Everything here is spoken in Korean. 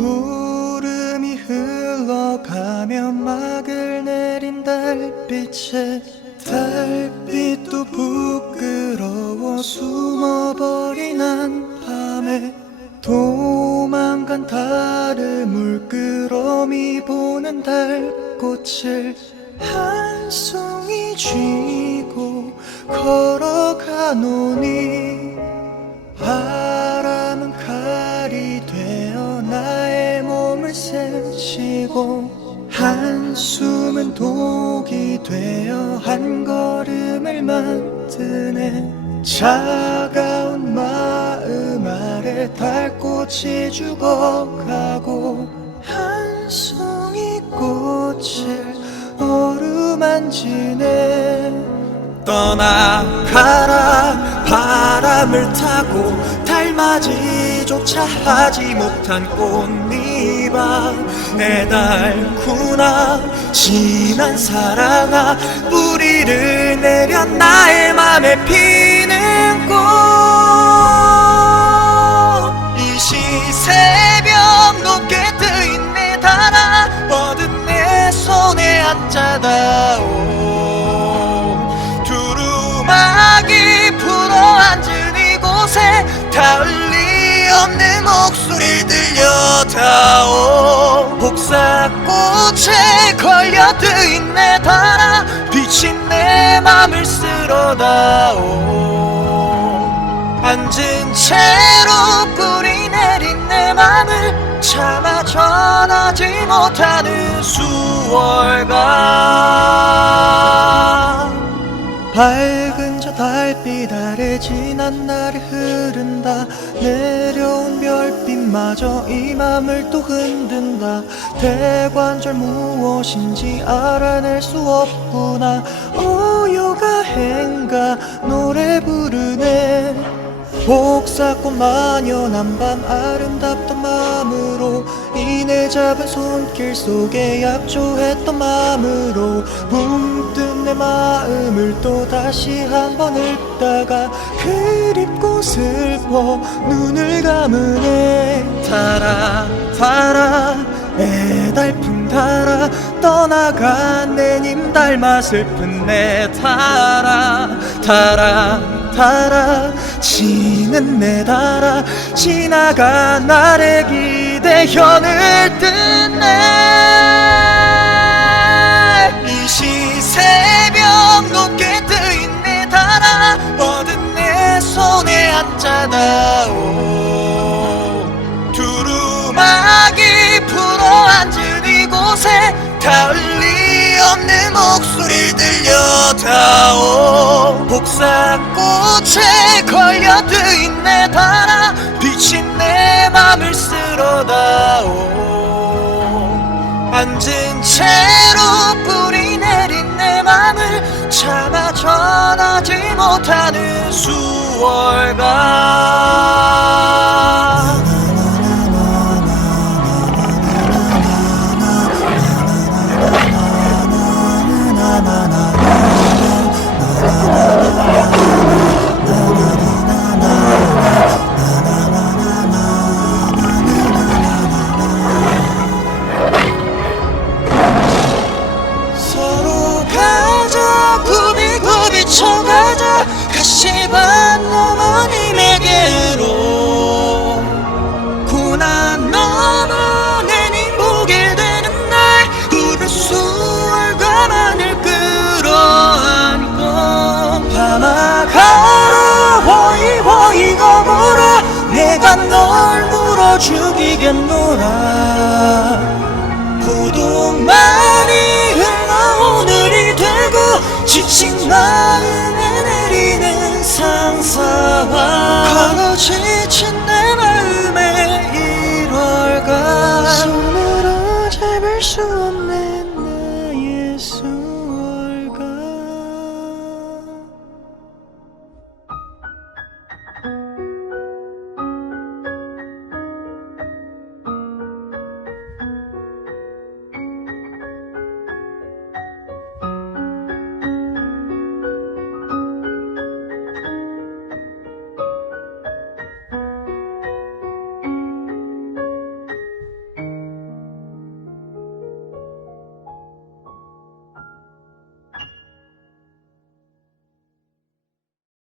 구름이 흘러가며 막을 내린 달빛에 달빛도 부끄러워 숨어버린 한밤에 도망간 달을 물끄러미 보는 달꽃을 한 송이 쥐고 걸어가노니 스치고 한숨은 독이 되어 한 걸음을 만드네. 차가운 마음 아래 달꽃이 죽어가고 한 송이 꽃을 어루만지네. 떠나가라 바람을 타고 달맞이조차 하지 못한 꽃잎아 내 달구나 진한 사랑아 뿌리를 내려 나의 맘에 피는 꽃 복사꽃에 걸려 뜨인 내 달아 비친 내 맘을 쓸어다오. 앉은 채로 뿌리 내린 내 맘을 차마 전하지 못하는 수월감. 밝은 저 달빛 아래 지난 날이 흐른다. 별빛 마저 이 맘을 또 흔든다. 대관절 무엇인지 알아낼 수 없구나. 오요가 행가 노래 부르네. 복사꽃 마녀 마음으로 이 내 잡은 손길 속에 약조했던 마음으로 문득 내 마음을 또 다시 한번 읽다가 그립고 슬퍼 눈을 감으네. 달아 달아 애달픈 달아 떠나간 내님 닮아 슬픈 내 달아 달아 달아 지는 내 달아 지나간 날의 기대 현을 뜯네. 이 시 새벽 높게 뜨인 내 달아 뭐든 내 손에 앉아다오 채로 뿌리 내린 내 맘을 차마 전하지 못하는 수월감 죽이겠노라. 고독만이 흘러 오늘이 되고 지친 마음에 내리는 상사와 걸어 지친